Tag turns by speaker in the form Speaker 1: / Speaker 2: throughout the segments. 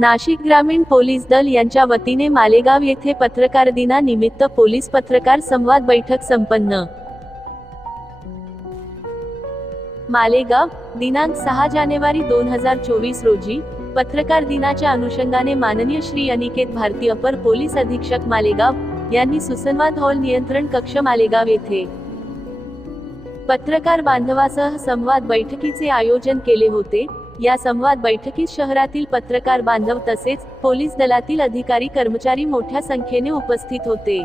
Speaker 1: नाशिक ग्रामीण पोलीस दल यांच्या वतीने मालेगाव येथे पत्रकार दिनानिमित्त पोलीस पत्रकार संवाद बैठक संपन्न. मालेगाव दिनांक सहा जानेवारी दोन हजार चोवीस रोजी पत्रकार दिनाच्या अनुषंगाने माननीय श्री अनिकेत भारती अपर पोलीस अधीक्षक मालेगाव यांनी सुसंवाद हॉल नियंत्रण कक्ष मालेगाव येथे पत्रकार बांधवासह संवाद बैठकीचे आयोजन केले होते. या संवाद बैठकीत शहरातील पत्रकार बांधव तसेच पोलीस दलातील अधिकारी कर्मचारी मोठ्या संख्येने उपस्थित होते.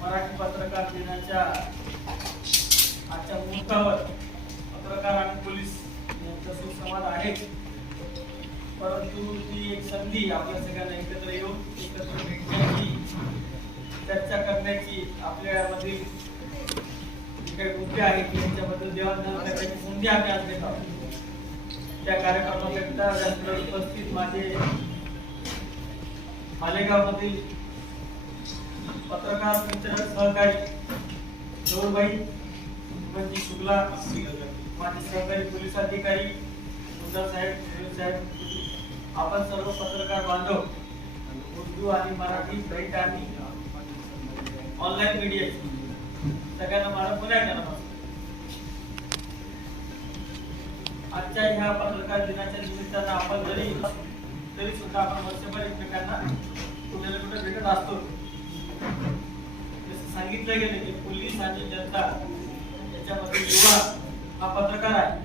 Speaker 2: मराठी पत्रकार दिनाच्या आजच्या मुहूर्तावर पत्रकार आणि पोलीस यांचा सुसंवाद आहे. परंतु ती एक संधी आपल्या सगळ्यांना एकत्र येऊन एकत्र भेटण्याची चर्चा करण्याची आपल्यामधील जी काही मुद्दे आहेत यांच्याबद्दल देवाणघेवाण करण्याची संधी आम्ही आज देत आहोत. त्या कार्यक्रमाकरिता व्यासपीठावर उपस्थित माझे मालेगावमधील पत्रकार मित्र सहकारी जोरबाई हिमंती शुक्ला माझे सहकारी पोलीस अधिकारी सुंदर साहेब साहेब आपण सर्व पत्रकार बांधव उर्दू आणि मराठी प्रिंट आणि ऑनलाईन मीडिया सगळ्यांना माझा पुन्हा एकदा नमस्कार. आजच्या ह्या पत्रकार दिनाच्या निमित्तानं आपण जरी तरी सुद्धा आपण वर्षभर एकमेकांना कुठे ना कुठे भेटत असतो. जसं सांगितलं गेलं की पोलीस आणि जनता याच्यामध्ये युवा हा पत्रकार आहे.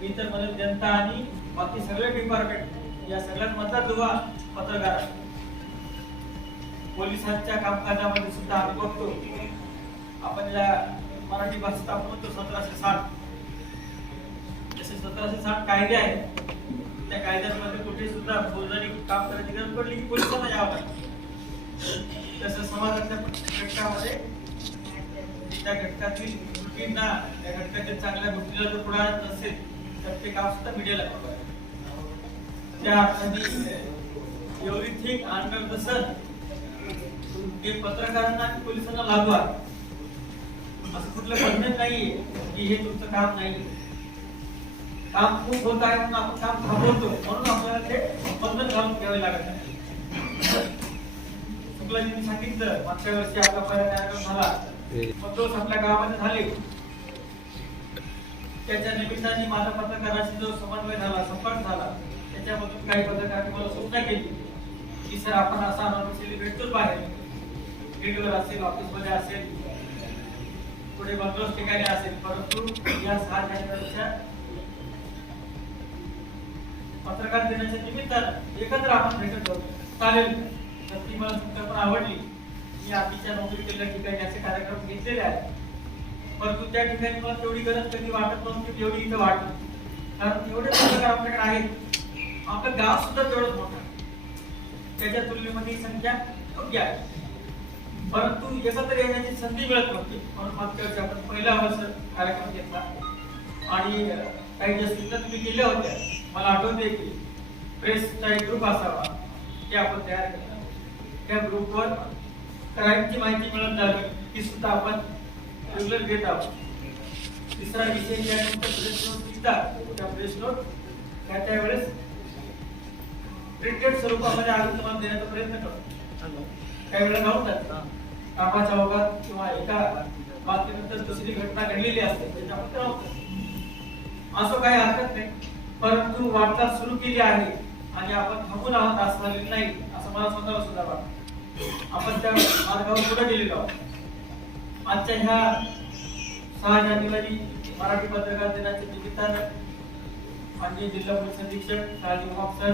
Speaker 2: मी तर म्हणेल जनता आणि बाकी सगळे डिपार्टमेंट या सगळ्यांमधला युवा पत्रकार आहे. पोलिसांच्या कामकाजामध्ये सुद्धा आम्ही बघतो. आपण ज्या मराठी भाषेत आपण म्हणतो सतराशे साठ जसे सतराशे साठ कायदे आहेत त्या कायद्यांमध्ये कुठे सुद्धा फौजदारी काम करायची गरज पडली की पोलिसांना यावं लागतं तसं समाजाच्या घटकामध्ये त्या घटकातील त्रुटींना त्या घटकाच्या चांगल्या गोष्टीला जर पुढे नसेल तर ते काम सुद्धा मीडियाला करावं लागतं. त्या अर्थाने एव्हरीथिंग अंडर द सन हे पत्रकारांना आणि पोलिसांना लागू आहे असं कुठलं बंधन नाहीये की हे तुमचं काम नाही काम खूप होत आहे म्हणून आपण काम थांबवतो. म्हणून आपल्याला ते बंधन घालून घ्यावे लागत नाही. शुक्लाजींनी सांगितलं मागच्या वर्षी आपला पहिला कार्यक्रम झाला. पत्रोस आपल्या गावामध्ये झाले. त्याच्या निमित्ताने माझा पत्रकाराशी जो समन्वय झाला संपर्क झाला त्याच्यामधून काही पत्रकारांनी मला सूचना केली. की सर आपण असा अनुभव सेलिब्रेट करू बाहेर. गेटवर असेल ऑफिसमध्ये असेल. पुढे बंदोबस्त ठिकाणी असेल परंतु या सहा जानेवारीच्या पत्रकार दिनाच्या निमित्तानं एकत्र आपण भेटत होतो. चालेल. तर ती मला संकल्पना आवडली. मी आधीच्या नोकरी केलेल्या ठिकाणी असे कार्यक्रम घेतलेले आहेत. परंतु त्या ठिकाणी मला तेवढी गरज कधी वाटत नव्हती तेवढी इथं वाटली कारण एवढे पत्रकार आपल्याकडे आहेत. आपलं गाव सुद्धा तेवढंच मोठं त्याच्या तुलनेमध्ये ही संख्या योग्य आहे. परंतु एकत्र येण्याची संधी मिळत नव्हती. म्हणून मागच्या वर्षी आपण पहिला वर्ष कार्यक्रम घेतला. आणि काही ज्या सूचना तुम्ही केल्या होत्या. मला आठवते की प्रेसचा एक ग्रुप असावा ते आपण तयार केला. त्या ग्रुपवर क्राईमची माहिती मिळत जावी ती सुद्धा आपण रेग्युलर घेत आहोत. तिसरा विषय त्यानंतर प्रेस नोट निघतात त्या प्रेस नोट त्या त्यावेळेस प्रिंटेड स्वरूपामध्ये आम्ही तुम्हाला देण्याचा प्रयत्न करतो. काही वेळा जाऊन जातात कामाच्या ओघात किंवा एका बातमीनंतर दुसरी घटना घडलेली असते त्याच्यामध्ये असं काही हरकत नाही. परंतु वाटचाल सुरू केली आहे आणि आपण थांबून आहोत असं झालेलं नाही असं मला स्वतःला सुद्धा वाटतं. आपण त्या मार्गावर पुढे गेलेलो आहोत. आजच्या ह्या सहा जानेवारी मराठी पत्रकार दिनाच्या निमित्तानं माननीय जिल्हा पोलीस अधीक्षक राजीव सर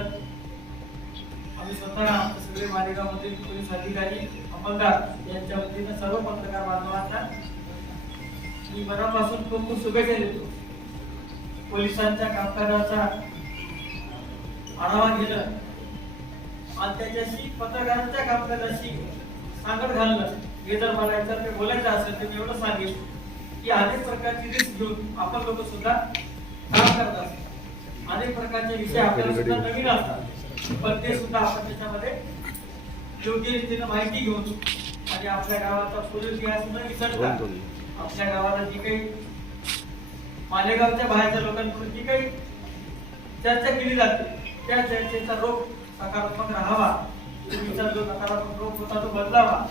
Speaker 2: आम्ही स्वतः सगळे मालेगावमधील पोलीस अधिकारी अंमलदार यांच्या वतीनं सर्व पत्रकार बांधवांना मी मनापासून खूप खूप शुभेच्छा देतो. पोलिसांच्या कामकाजाचा आढावा घेणं आणि त्याच्याशी पत्रकारांच्या कामकाजाशी सांगड घालणं हे जर मला याच्यात बोलायचं असेल तर मी एवढं सांगेन की अनेक प्रकारची रिस्क घेऊन आपण लोक सुद्धा काम करत असतो अनेक प्रकारचे विषय आपल्याला सुद्धा नवीन असतात. पण ते सुद्धा आपण त्याच्यामध्ये योग्य रीतीनं माहिती घेऊन आणि आपल्या गावाचा पूर्व इतिहास न विसरता आपल्या गावाला जी काही मालेगावच्या बाहेरच्या लोकांकडून जी काही चर्चा केली जाते त्या चर्चेचा रोग सकारात्मक राहावा पूर्वीचा जो नकारात्मक रोग होता तो बदलावा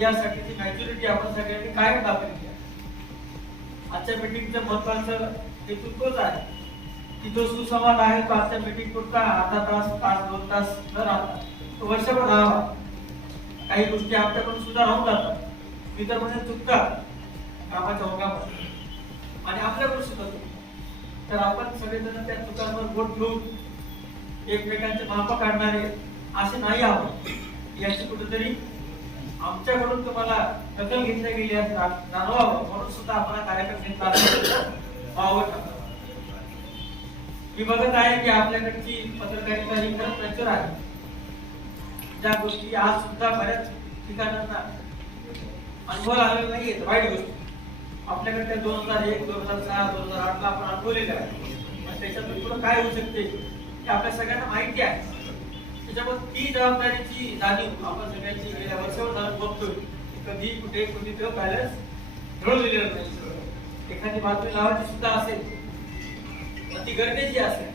Speaker 2: यासाठीची मॅच्युरिटी आपण सगळ्यांनी कायम दाखवली आजच्या मीटिंगचं महत्वाचं हेतू तोच आहे की जो सुसंवाद आहे तो आजच्या मीटिंग पुरता अर्धा तास तास दोन तास न राहता तो वर्षभर राहावा. काही गोष्टी आपल्याकडून सुद्धा राहून जातात. इतर म्हणजे चुकतात कामाच्या ओघामध्ये. आणि आपल्याकडून सुद्धा तर आपण सगळेजण त्या चुकांवर बोट ठेवून एकमेकांचे माप काढणारे असे नाही आहोत. याची कुठेतरी आमच्याकडून तुम्हाला दखल घेतल्या गेली असतात जाणवावं. म्हणून सुद्धा आम्हाला कार्यक्रम घेतला मी बघत आहे की आपल्याकडची पत्रकारिता ही खरंच प्रचुर आहे. ज्या गोष्टी आज सुद्धा बऱ्याच ठिकाणांना अनुभव आलेला नाहीये वाईट गोष्टी. आपल्याकडे दोन हजार एक दोन हजार सहा दोन हजार आठ ला आपण अनुभवलेल्या आहे. त्याच्यातून पुढे काय होऊ शकते हे आपल्या सगळ्यांना माहिती आहे. त्याच्यामुळे ती जबाबदारीची जाणीव आपण सगळ्यांची गेल्या वर्षावर बघतोय. कधी कुठे कुठे तो बॅलन्स ठरवलेलं नाही. एखादी बातमी लावायची सुद्धा असेल ती गरजेची असेल.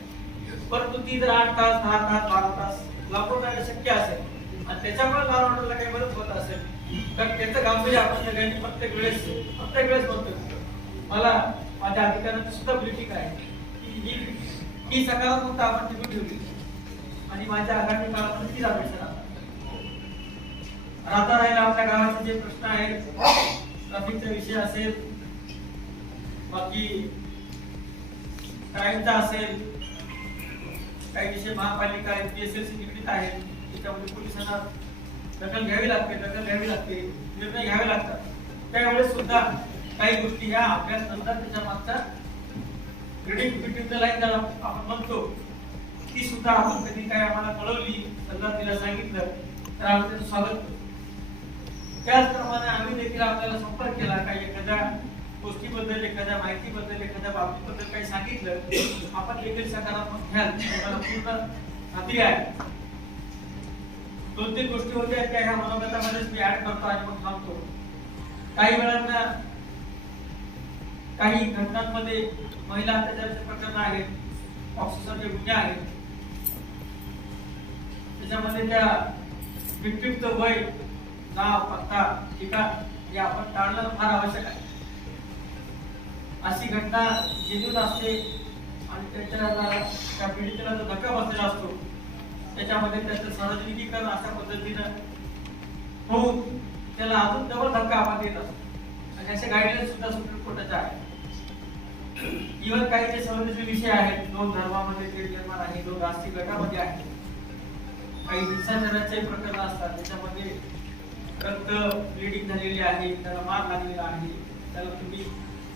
Speaker 2: परंतु ती जर आठ तास दहा तास बारा तास लांबवण्याला शक्य असेल आणि त्याच्यामुळे वाटतं काही मदत होत असेल. तर त्याचं गांभीर्य म्हणजे आपण सगळ्यांनी प्रत्येक वेळेस प्रत्येक वेळेस म्हणतो मला माझ्या अधिकाऱ्यांची सुद्धा ब्रिफिंग आहे की ही सकारात्मकता आपण टिकून ठेवली. आणि माझ्या आगामी काळामध्ये ती अपेक्षा राहता राहिला आपल्या गावाचे जे प्रश्न आहेत ट्रॅफिकचा विषय असेल बाकी क्राईमचा असेल काही विषय महापालिका आहेत निगडीत आहेत त्याच्यामध्ये पोलिसांना दखल घ्यावी लागते दखल घ्यावी लागते निर्णय घ्यावे लागतात. त्यावेळेस सुद्धा काही गोष्टी ह्या अभ्यास नंतर त्याच्या मागचा रिडिंग बिटवीन द लाईन ज्याला आपण म्हणतो ती सुद्धा आपण कधी काय आम्हाला कळवली सल्ला तिला सांगितलं तर आम्ही त्याचं स्वागत करतो. त्याचप्रमाणे आम्ही देखील आपल्याला संपर्क केला काही एखाद्या गोष्टीबद्दल एखाद्या माहितीबद्दल एखाद्या बाबतीबद्दल काही सांगितलं आपण देखील सकारात्मक घ्याल पूर्ण खात्री आहे. दोन तीन गोष्टी होत्या त्या ह्या मनोगतामध्येच मी ऍड करतो आणि मग थांबतो काही वेळांना काही घटनांमध्ये महिला अत्याचाराचे प्रकरण आहेत ऑक्सिजनचे गुन्हे आहेत. त्याच्यामध्ये त्या विक्टिमचं वय नाव पत्ता ठिकाण हे आपण टाळणं फार आवश्यक आहे. अशी घटना जिथून असते आणि त्याच्या त्या पीडितेला जो धक्का बसलेला असतो त्याच्यामध्ये त्याचं सार्वजनिकीकरण अशा पद्धतीनं होऊन त्याला अजून डबल धक्का आपण देत असतो. आणि असे गाईडलाईन सुद्धा सुप्रीम कोर्टाच्या आहेत. इव्हन काही जे संबंधित विषय आहेत दोन धर्मामध्ये ते निर्माण आहे दोन राष्ट्रीय गटामध्ये आहे काही हिंसाचाराचे प्रकरण असतात त्याच्यामध्ये रक्त ब्लिडिंग झालेली आहे त्याला मार लागलेला आहे त्याला तुम्ही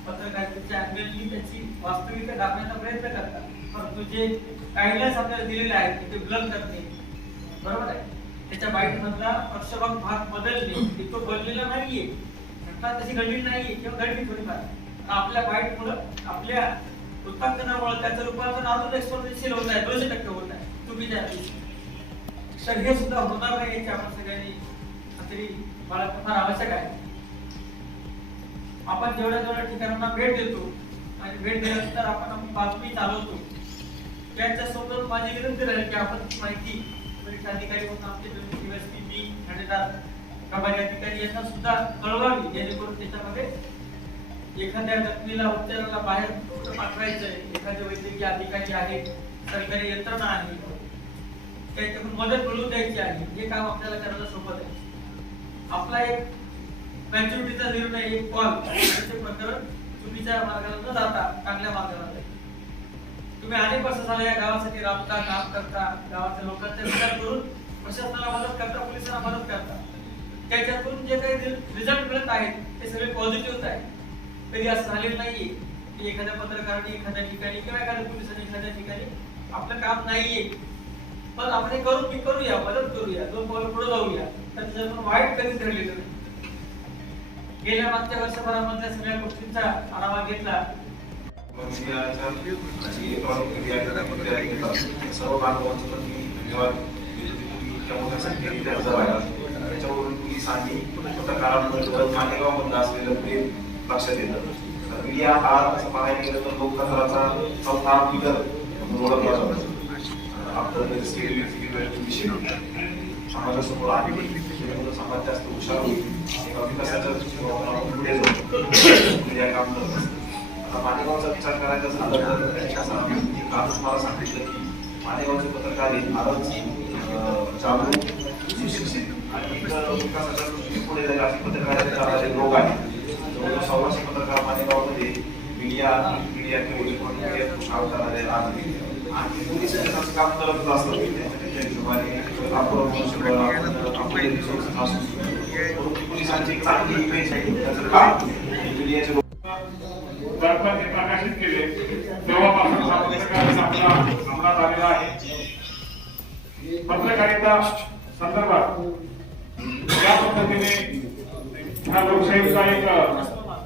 Speaker 2: पत्रकारितेच्या अँगलनी त्याची वास्तविकता दाखवण्याचा प्रयत्न करता. परंतु जे गाईडलाईन्स आपल्याला दिलेले आहेत ते ब्लर करणे बरोबर आहे? त्याच्या बाईट मधला पक्षपात भाग बदलणे हे तो बनलेला नाहीये. घटना तशी घडली नाहीये किंवा घडली थोडीफार. आपल्या बाईट मुळे आपल्या वृत्तांकनामुळे त्याचं रूपांतर अजून एक्सपोनेन्शियल होत आहे दोनशे टक्के होत आहे. चुकीच्या दिवशी. तर हे सुद्धा होणार नाही याची आपण सगळ्यांनी खात्री बाळगणं फार आवश्यक आहे. आपण जेवढ्या जेवढ्या ठिकाणांना भेट देतो आणि भेट दिल्यानंतर आपण बातमी चालवतो त्याच्यासोबत माझी विनंती राहील की आपण माहिती परीक्षा अधिकारी म्हणून आमचे डीएसपी बी ठाणेदार प्रभारी अधिकारी यांना सुद्धा कळवावी जेणेकरून त्याच्यामध्ये एखाद्या जखमीला उपचाराला बाहेर कुठं पाठवायचंय एखादे वैद्यकीय अधिकारी आहे सरकारी यंत्रणा आहे त्याच्याकडून मदत मिळवून द्यायची आहे हे काम आपल्याला करायला सोबत आहे आपला एक मॅच्युरिटीचा निर्णय एक कॉल प्रकरण चुकीच्या मार्गाला न जाता चांगल्या मार्गाला जाईल. तुम्ही आधीपासून वर्ष झाले या गावासाठी राबता काम करता गावाच्या लोकांचा विचार करून प्रशासनाला मदत करता पोलिसांना मदत करता. त्याच्यातून जे काही रिझल्ट मिळत आहेत ते सगळे पॉझिटिव्ह आहे कधी असं झालेलं नाहीये की एखाद्या पत्रकाराने एखाद्या ठिकाणी किंवा एखाद्या पोलिसांनी एखाद्या ठिकाणी आपलं काम नाहीये. पण आपण हे करू की करूया मदत करूया दोन पावलं पुढे जाऊया. तर त्याच्यातून वाईट कधी ठरलेलं नाही. गेल्या मागच्या वर्षभरामधल्या सगळ्या गोष्टींचा आढावा घेतला.
Speaker 3: सर्व बांधवांचं पण मी धन्यवाद त्याच्यावरून पोलिसांनी पत्रकारांबद्दल मालेगावमधलं असलेलं प्रेम लक्षात येतं तर मी मीडिया हा असं पाहायला गेलं तर लोकतंत्राचा चौथा पिलर म्हणून ओळखला जातो आपलं विषय समाजासमोर आहे समाज जास्त हुशार होईल एका विकासाच्या पुढे जाऊ मीडिया काम करत आता मालेगावचा विचार करायचा झाला तर कसं मी कालच मला सांगितलं की मालेगावचे पत्रकार हे फारच जागरूक सुशिक्षित आणि विकासाच्या दृष्टीने पुढे जाईल अशी पत्रकारांचे चालणारे लोक आहेत. जवळजवळ सव्वाशे पत्रकार मालेगावमध्ये मीडिया मीडिया किंवा इलेक्ट्रॉनिक मीडियातून काम करणारे आहेत आणि पोलीस त्यांचं काम करतच असतं त्यांच्या हिशोबाने आपण मनुष्यबळ, असू पोलिसांची चांगली इमेज आहे. त्याचं काम मीडियाचे लोक
Speaker 4: गणपती प्रकाशित केले. तेव्हापासून हा पत्रकारिता आपला अंमलात आलेला आहे. पत्रकारिता संदर्भात ज्या पद्धतीने ह्या लोकशाहीचा एक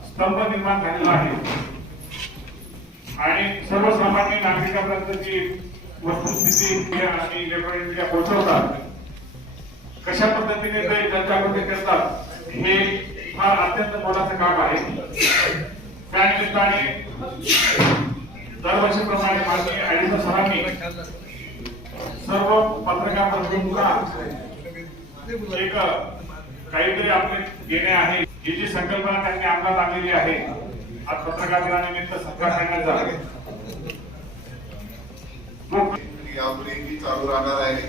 Speaker 4: स्तंभ निर्माण झालेला आहे. आणि सर्वसामान्य नागरिकांपर्यंत जी वस्तुस्थिती आणि इलेक्ट्रॉनिक मीडिया पोहोचवतात. कशा पद्धतीने ते जनजागृती करतात हे फार अत्यंत मोलाचं काम आहे. त्यानिमित्ताने दरवर्षीप्रमाणे माननीय आयुक्त सरांनी सर्व पत्रकार बंधूंना एक काहीतरी आपले देणे आहे. ही जी संकल्पना त्यांनी अंमलात आणलेली आहे आज पत्रकार दिनानिमित्त सत्कार करण्यात झाला.
Speaker 5: यापुढेही चालू राहणार आहे.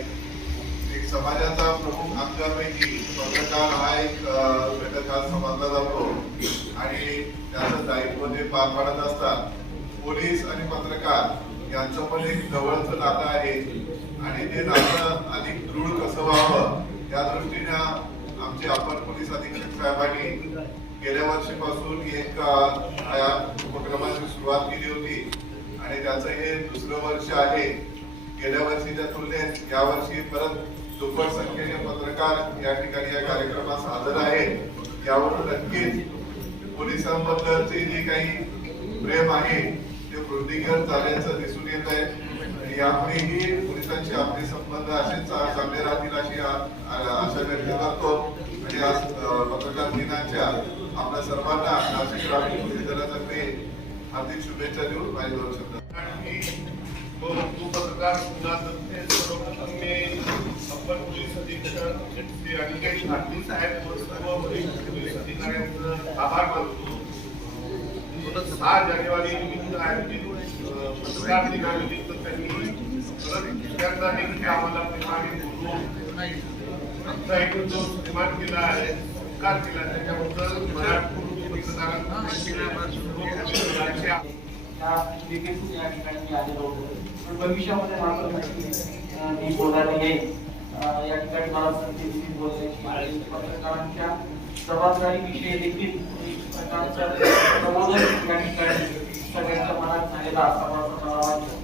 Speaker 5: एक समाजाचा प्रमुख अंगापैकी पत्रकार हा एक घटक हा समजला जातो. आणि त्याचं दायित्व ते पार पाडत असतात पोलीस आणि पत्रकार यांचं पण एक जवळचं नातं आहे. आणि ते नातं अधिक दृढ कसं व्हावं त्या दृष्टीने आमचे अपर पोलीस अधीक्षक साहेबांनी गेल्या वर्षीपासून एक या उपक्रमाची सुरुवात केली होती. आणि त्याचं हे दुसरं वर्ष आहे. गेल्या वर्षीच्या तुलनेत या वर्षी परत दुप्पट संख्येने पत्रकार या ठिकाणी या कार्यक्रमास हजर आहेत. यावरून नक्कीच पोलिसांबद्दलचे जे काही प्रेम आहे ते वृद्धिंगत झाल्याचं दिसून येत आहे. यापुढेही पोलिसांचे आपले संबंध असेच चांगले राहतील अशी आशा व्यक्त करतो. आणि आज पत्रकार दिनाच्या आपल्या सर्वांना नाशिक ग्रामीण पोलीस दलातर्फे हार्दिक शुभेच्छा देऊन माझे दोन शब्द.
Speaker 4: आणि तो तो पत्रकार मुलातर्फे सर्वप्रथम मी श्री साहेब सर्व वरिष्ठ पोलीस अधिकाऱ्यांचं आभार मानतो. सहा जानेवारी निमित्त आयोजित पत्रकार दिनानिमित्त त्यांनी परत दुसऱ्यांदा देखील आम्हाला प्रेमाने आमचा एक जो सन्मान केला आहे सत्कार केला त्याच्याबद्दल मराठपूर पत्रकारांना
Speaker 2: देखील या ठिकाणी आलेलो होतो. पण भविष्यामध्ये मात्र नक्की मी बोलायला येईल या ठिकाणी मला संधी दिली बोलण्याची आणि पत्रकारांच्या जबाबदारीविषयी देखील प्रकारचा प्रकारचं प्रबोधन या ठिकाणी सगळ्यांच्या मनात झालेला असावा असं मला वाटतं.